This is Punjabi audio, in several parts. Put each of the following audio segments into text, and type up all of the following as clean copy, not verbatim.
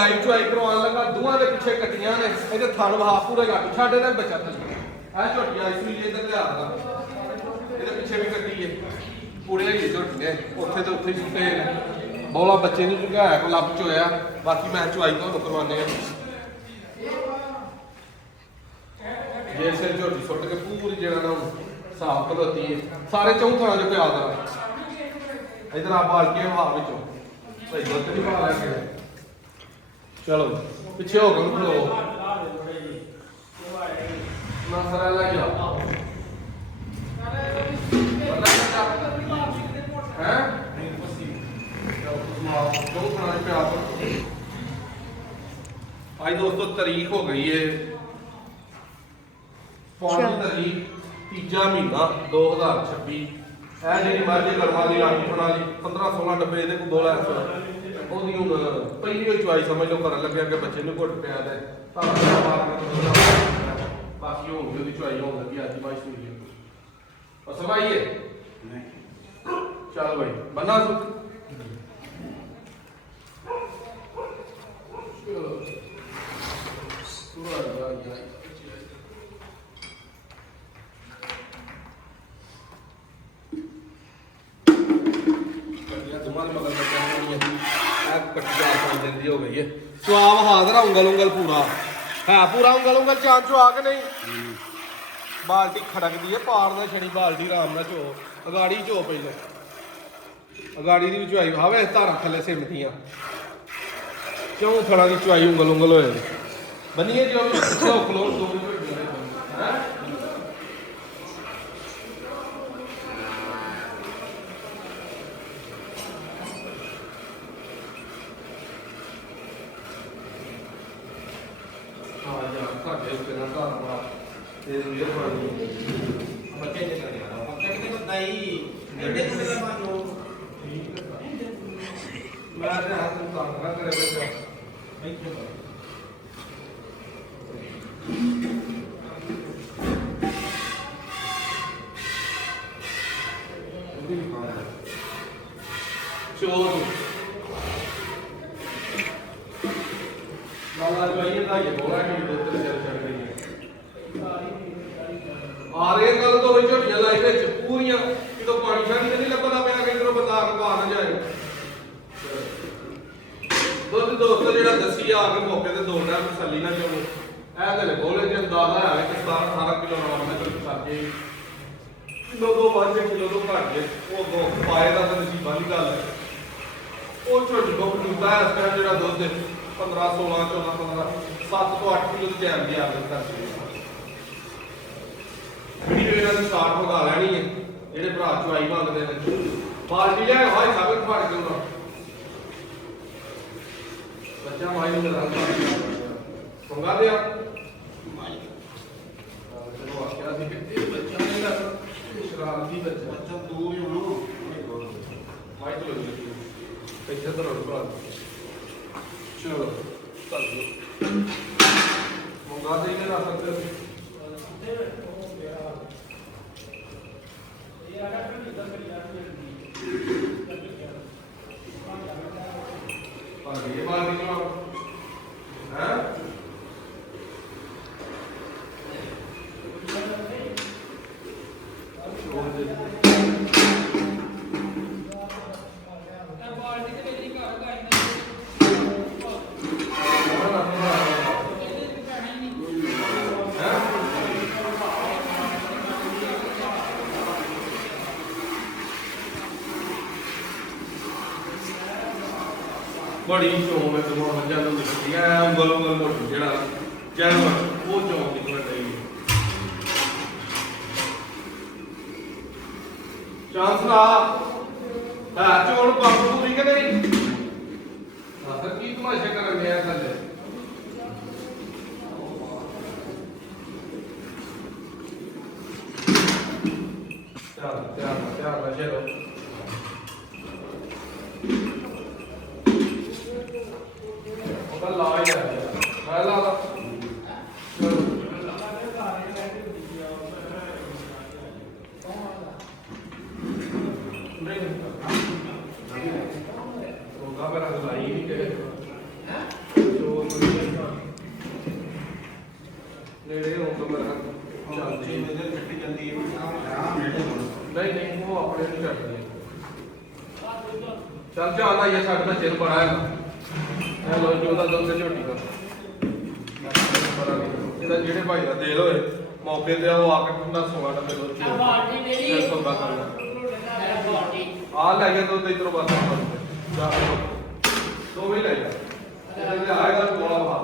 ਲਾਈਵ ਚੁਆਈ ਕਰਵਾਉਣ ਲੱਗਾ ਦੋਹਾਂ ਦੇ ਪਿੱਛੇ ਕੱਟੀਆਂ ਨੇ ਇਹਦੇ ਥਣ ਵਹਾ ਪੂਰੇ ਗੱਟ ਛੱਡੇ ਦਾ ਬੱਚਾ ਥੱਲੇ ਇਹ ਝੋਟੀ ਆਈ ਸੀ ਇੱਧਰ ਲਿਆ ਦਾ ਇਹਦੇ ਪਿੱਛੇ ਵੀ ਕੱਟੀ ਏ ਪੂਰੇ ਹੀ ਝੋਟੀ ਨੇ ਉੱਥੇ ਤੇ ਉੱਥੇ ਛੁੱਟੇ ਨੇ ਬੋਲਾ ਬੱਚੇ ਨੂੰ ਝੁਕਾਇਆ ਕੋ ਲੱਭ ਚੋਇਆ ਬਾਕੀ ਮੈਂ ਚੁਆਈ ਤੁਹਾਨੂੰ ਕਰਵਾਉਂਦੇ ਆ ਜੇ ਸਿਰ ਝੋਟੀ ਸੁੱਟ ਕੇ ਪੂਰੀ ਜਿਹੜਾ ਨਾ ਸਾਫ ਕਰੋਤੀ ਹੈ ਸਾਰੇ ਚੌਂ ਥਾਂ ਚ ਪਿਆ ਦਾ ਇਧਰ ਆ ਬਾਲ ਕੇ ਹਵਾ ਵਿੱਚੋਂ ਭਾਈ ਦੁੱਧ ਨਹੀਂ ਪਾ ਲੈ ਕੇ ਚਲੋ ਪਿੱਛੇ ਹੋ ਕੇ ਖਲੋ ਨਾ ਸਰਾ ਲੈ ਜਾ ਹੈ आज दोस्तों तारीख हो गई है 5 तारीख तीजा महीना 2026 है जी मर्जी लड़वा दी आटी बना ली 15-16 डब्बे ये बोला ओदी हुन पहली चॉइस समझ लो कर लगे कि बच्चे ने घुट पिया है बाकी होगी ओदी चॉइस होने लगी आज बाईस हुई और समाइए चल भाई बना हो गई है स्वाब हाथ उंगल उंगल पूरा है पूरा उंगल उंगल चांद चो आ के नहीं बाल्टी खड़कती है पार ना छड़ी बाल्टी आराम ना चो अगाड़ी चो पहले अगाड़ी की चुआई हावे धारा थले सिमटियां क्यों थोड़ा की चुआई उंगल उंगल हो बनिए जो खलो दो बड़ी चौं है तो मजा उंगल उंगल मोटी जरा जानवर वो चौं निकल रही है चांसला चौड़ पंप पूरी के नहीं सर की तमाशे कर रहे हैं थले चल चलो ਚੱਲ ਚਾਹ ਆਈਏ ਛੱਡ ਬੱਚੇ ਨੂੰ ਬੜਾ ਹੈਗਾ ਹੈਲੋ ਜੀ ਉਹਦਾ ਦੁੱਧ ਤੇ ਝੋਟੀ ਦਾ ਇਹਦਾ ਜਿਹੜੇ ਭਾਈ ਦਾ ਦੇਲ ਹੋਏ ਮੌਕੇ ਤੇ ਉਹ ਆ ਕੇ ਠੰਡਾ 16 ਡੱਬੇ ਦੁੱਧ ਚ ਫਿਰ ਸੌਦਾ ਕਰਨਾ ਆ ਲੈ ਗਿਆ ਦੁੱਧ ਇਧਰੋਂ ਬਸ ਜਾ ਦੋ ਵੀ ਲੈ ਜਾ ਇਹਦੇ ਆਏਗਾ ਕੋਲਾ ਵਾ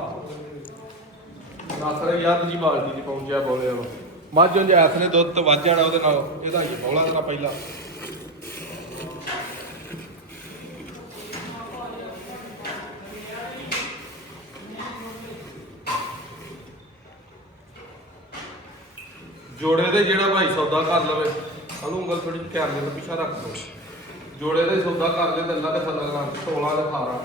ਦੱਸ ਰਿਹਾ ਯਾਰ ਜੀ ਬਾਲਟੀ ਚ ਪਹੁੰਚਿਆ ਬੋਲੇ ਮੱਝ ਜੇ ਐਸ ਨੇ ਦੁੱਧ ਤੋਂ ਵੱਧ ਜਾਣਾ ਉਹਦੇ ਨਾਲ ਇਹਦਾ ਹੀ ਬੌਲਾ ਦੇਣਾ ਪਹਿਲਾਂ ਜੋੜੇ ਦੇ ਜਿਹੜਾ ਭਾਈ ਸੌਦਾ ਕਰ ਲਵੇ ਉਹਨੂੰ ਉਂਗਲ ਥੋੜੀ ਕੈਮਰੇ ਤੋਂ ਪਿੱਛਾ ਰੱਖ ਦੋ ਜੋੜੇ ਦੇ ਸੌਦਾ ਕਰਦੇ ਤੇ ਅੱਲਾ ਦੇ ਫੱਲਾ ਰਾਂ 16 ਤੇ 18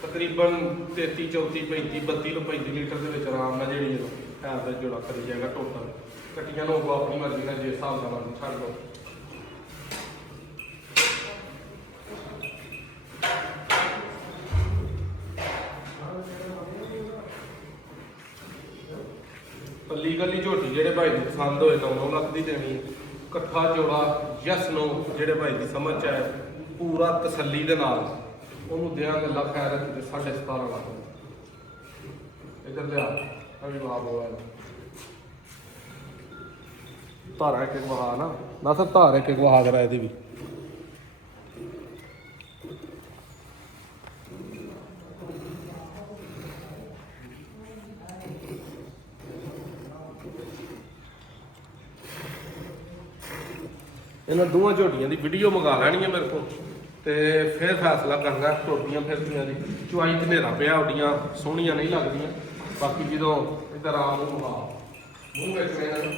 ਤਕਰੀਬਨ 33 34 35 32 ਤੋਂ 35 ਲੀਟਰ ਦੇ ਵਿੱਚ ਆਰਾਮ ਨਾਲ ਜਿਹੜੀ ਐਵਰੇਜ ਜੋੜਾ ਕਰੀ ਜਾਏਗਾ ਟੋਟਲ ਕੱਟੀਆਂ ਨੂੰ ਆਪਣੀ ਮਰਜ਼ੀ ਨਾਲ ਜੇ ਹਿਸਾਬ ਨਾਲ ਛੱਡ ਲਓ ਪੱਲੀ ਕੱਲੀ ਝੋਟੀ ਜਿਹੜੇ ਭਾਈ ਨੂੰ ਪਸੰਦ ਹੋਏ ਤਾਂ 9 ਲੱਖ ਦੀ ਦੇਣੀ ਹੈ ਇਕੱਠਾ ਜੋੜਾ ਯਸ ਨੋ ਜਿਹੜੇ ਭਾਈ ਦੀ ਸਮਝ ਚ ਆਏ ਪੂਰਾ ਤਸੱਲੀ ਦੇ ਨਾਲ ਉਹਨੂੰ ਦਿਆਂਗੇ ਲੱਖ ਹੈ ਤੇ 17.5 ਲੱਖ ਇਧਰ ਲਿਆ ਅਭੀ ਬਾਪ ਹੋਇਆ ਧਾਰਾ ਇੱਕ ਵਹਾ ਨਾ ਸਰ ਧਾਰ ਇੱਕ ਵਹਾ ਕਰਾ ਇਹਦੀ ਵੀ ਇਹਨਾਂ ਦੋਵਾਂ ਝੋਟੀਆਂ ਦੀ ਵੀਡੀਓ ਮੰਗਾ ਲੈਣੀ ਹੈ ਮੇਰੇ ਕੋਲ ਤੇ ਫਿਰ ਫੈਸਲਾ ਕਰਨਾ ਝੋਟੀਆਂ ਫਿਰਦੀਆਂ ਦੀ ਚੁਆਈ ਤੇ ਹਨੇਰਾ ਪਿਆ ਉੱਡੀਆਂ ਸੋਹਣੀਆਂ ਨਹੀਂ ਲੱਗਦੀਆਂ ਬਾਕੀ ਜਦੋਂ ਇੱਧਰ ਆਮ ਨੂੰ ਮੂੰਹ ਵਿੱਚ ਇਹਨਾਂ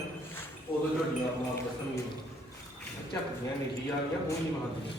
ਉਦੋਂ ਝੋਟੀਆਂ ਆਪਣਾ ਦੱਸਣਗੀਆਂ ਝੱਕਦੀਆਂ ਨੀਲੀ ਆ ਗਈਆਂ ਉਹ ਨਹੀਂ ਮਾਰਦੀਆਂ